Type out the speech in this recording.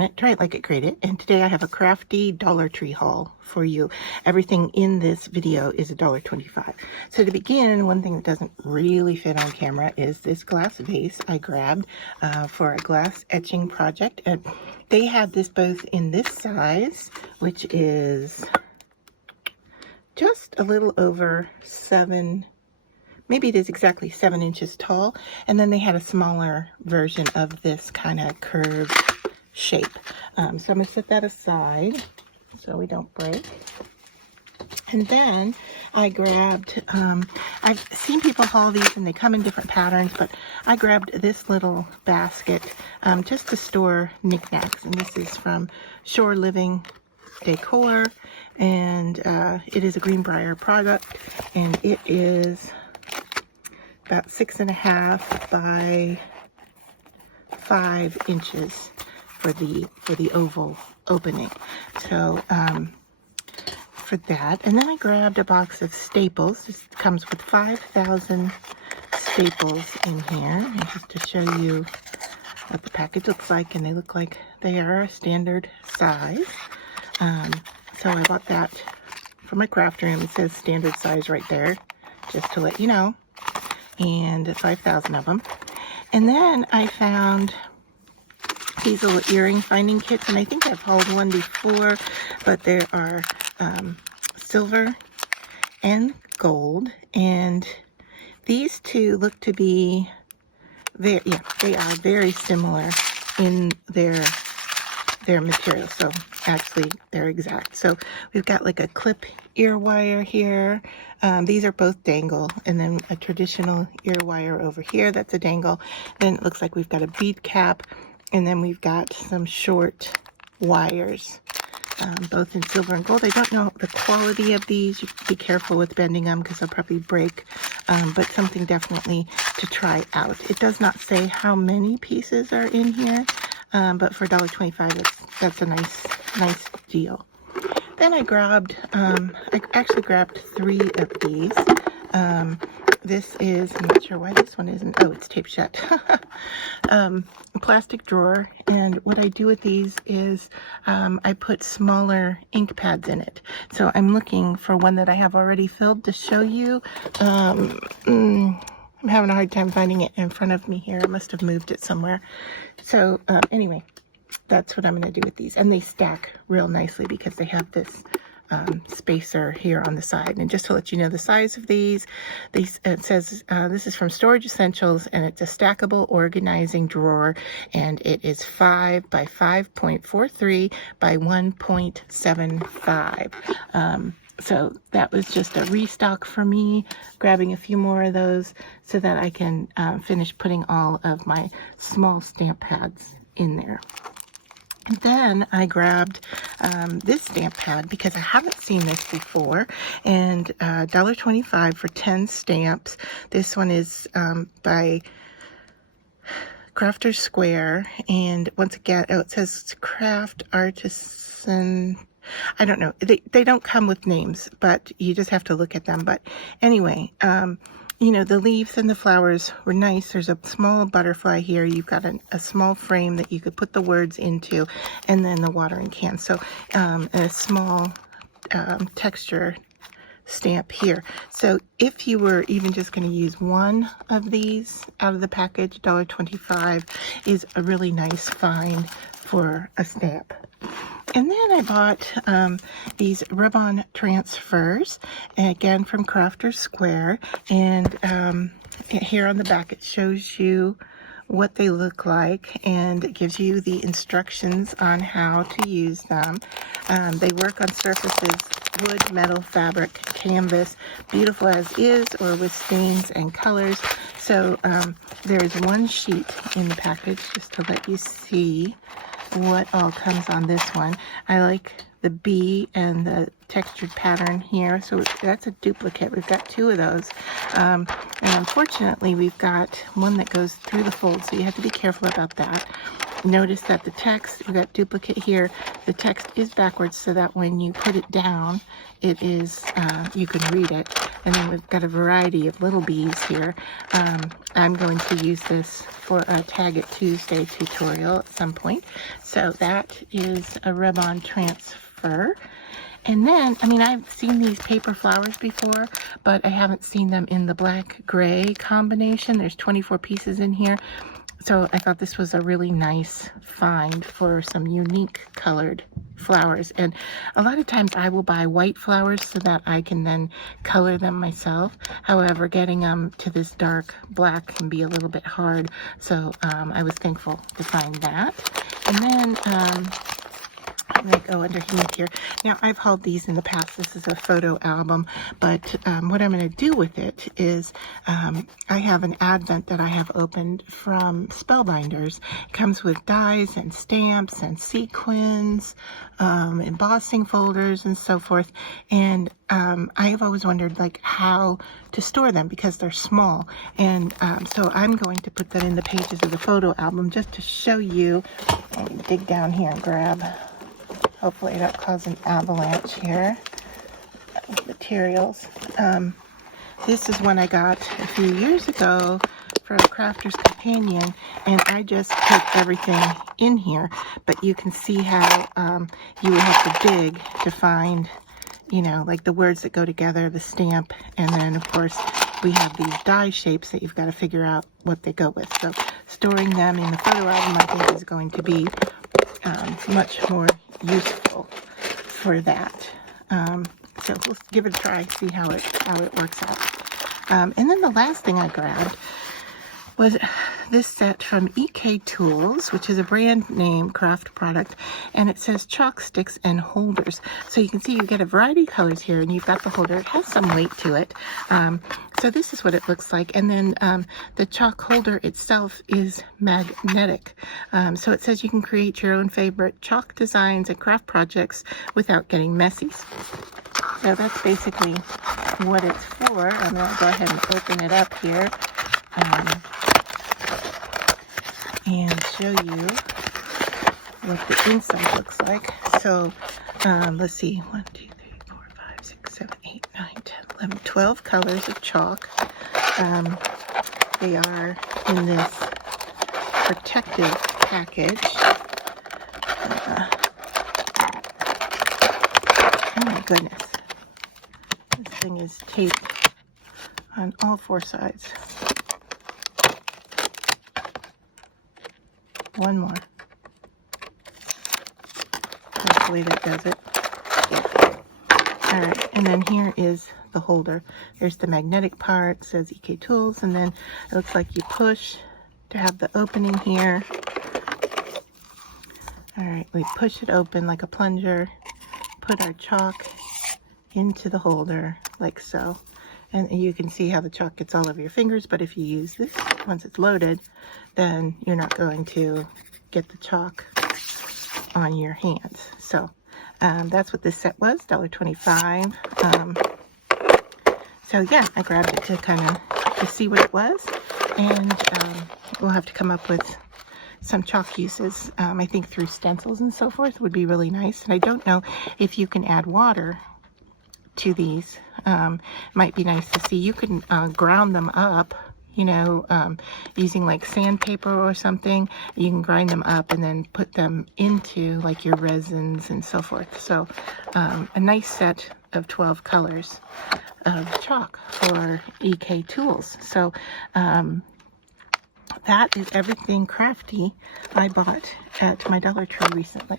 it, try it like it, create it. And today I have a crafty Dollar Tree haul for you. Everything in this video is $1.25. So to begin, one thing that doesn't really fit on camera is this glass vase I grabbed for a glass etching project. And they have this both in this size, which is just a little over 7, maybe it is exactly 7 inches tall. And then they had a smaller version of this kind of curved shape. So I'm going to set that aside so we don't break. And then I grabbed, I've seen people haul these and they come in different patterns, but I grabbed this little basket just to store knickknacks. And this is from Shore Living Decor, and it is a Greenbrier product, and it is about 6.5 by 5 inches for the oval opening. So for that, and then I grabbed a box of staples. This comes with 5,000 staples in here, and just to show you what the package looks like, and they look like they are a standard size. So I bought that for my craft room. It says standard size right there, just to let you know. And 5,000 of them. And then I found these little earring finding kits, and I think I've hauled one before, but there are silver and gold, and these two look to be very, yeah, they are very similar in their material. So actually they're exact. So we've got like a clip ear wire here. These are both dangle, and then a traditional ear wire over here that's a dangle. Then it looks like we've got a bead cap, and then we've got some short wires, both in silver and gold. I don't know the quality of these. You be careful with bending them because they'll probably break, but something definitely to try out. It does not say how many pieces are in here, but for $1.25, that's a nice deal. Then I grabbed, I actually grabbed 3 of these. This is, I'm not sure why this one isn't, oh, it's taped shut. A plastic drawer, and what I do with these is I put smaller ink pads in it. So I'm looking for one that I have already filled to show you. I'm having a hard time finding it in front of me here. I must have moved it somewhere. So anyway, that's what I'm going to do with these. And they stack real nicely because they have this spacer here on the side. And just to let you know the size of these, it says this is from Storage Essentials, and it's a stackable organizing drawer, and it is 5 by 5.43 by 1.75. So that was just a restock for me, grabbing a few more of those so that I can finish putting all of my small stamp pads in there. And then I grabbed this stamp pad because I haven't seen this before, and $1.25 for 10 stamps. This one is by Crafter's Square, and once again, oh, it says Craft Artisan. I don't know. They don't come with names, but you just have to look at them. But anyway, you know, the leaves and the flowers were nice. There's a small butterfly here. You've got a small frame that you could put the words into, and then the watering can. So a small texture stamp here. So if you were even just going to use one of these out of the package, $1.25 is a really nice find for a stamp. And then I bought these Revon Transfers, again from Crafter's Square, and here on the back it shows you what they look like, and it gives you the instructions on how to use them. They work on surfaces, wood, metal, fabric, canvas, beautiful as is or with stains and colors. So there's one sheet in the package just to let you see what all comes on this one. I like the bee and the textured pattern here, so that's a duplicate. We've got 2 of those, and unfortunately we've got one that goes through the fold, so you have to be careful about that. notice that the text, we got duplicate here, the text is backwards so that when you put it down, it is, you can read it. And then we've got a variety of little bees here. I'm going to use this for a Tag It Tuesday tutorial at some point. So that is a Revon Transfer. And then, I mean, I've seen these paper flowers before, but I haven't seen them in the black-gray combination. There's 24 pieces in here. So I thought this was a really nice find for some unique colored flowers. And a lot of times I will buy white flowers so that I can then color them myself. However, getting them to this dark black can be a little bit hard. So I was thankful to find that. And then I'm going to go underneath here. Now, I've hauled these in the past. This is a photo album, but what I'm going to do with it is I have an advent that I have opened from Spellbinders. It comes with dies and stamps and sequins, embossing folders and so forth. And I have always wondered like how to store them because they're small. And so I'm going to put that in the pages of the photo album just to show you. Let me dig down here and grab. Hopefully I don't cause an avalanche here of materials. This is one I got a few years ago from Crafter's Companion, and I just put everything in here, but you can see how you would have to dig to find, you know, like the words that go together, the stamp, and then of course we have these die shapes that you've got to figure out what they go with. So storing them in the photo album I think is going to be much more useful for that. So we'll give it a try, see how it works out. And then the last thing I grabbed was this set from EK Tools, which is a brand name craft product, and it says chalk sticks and holders. So you can see you get a variety of colors here, and you've got the holder. It has some weight to it. So this is what it looks like. And then the chalk holder itself is magnetic. So it says you can create your own favorite chalk designs and craft projects without getting messy. So that's basically what it's for. I'm going to go ahead and open it up here and show you what the inside looks like. So let's see, 1, 2, 3, 4, 5, 6, 7, 8, 9, 10, 11, 12 colors of chalk. They are in this protective package. Oh my goodness. This thing is taped on all 4 sides. One more. Hopefully that does it. Yeah. All right, and then here is the holder. There's the magnetic part, says EK Tools, and then it looks like you push to have the opening here. All right, we push it open like a plunger, put our chalk into the holder like so. And you can see how the chalk gets all over your fingers, but if you use this, once it's loaded, then you're not going to get the chalk on your hands. So that's what this set was, $1.25. So yeah, I grabbed it to kind of to see what it was, and we'll have to come up with some chalk uses. I think through stencils and so forth would be really nice. And I don't know if you can add water to these. Might be nice to see. You can ground them up, you know, using like sandpaper or something. You can grind them up and then put them into like your resins and so forth. So a nice set of 12 colors of chalk for EK Tools. So that is everything crafty I bought at my Dollar Tree recently.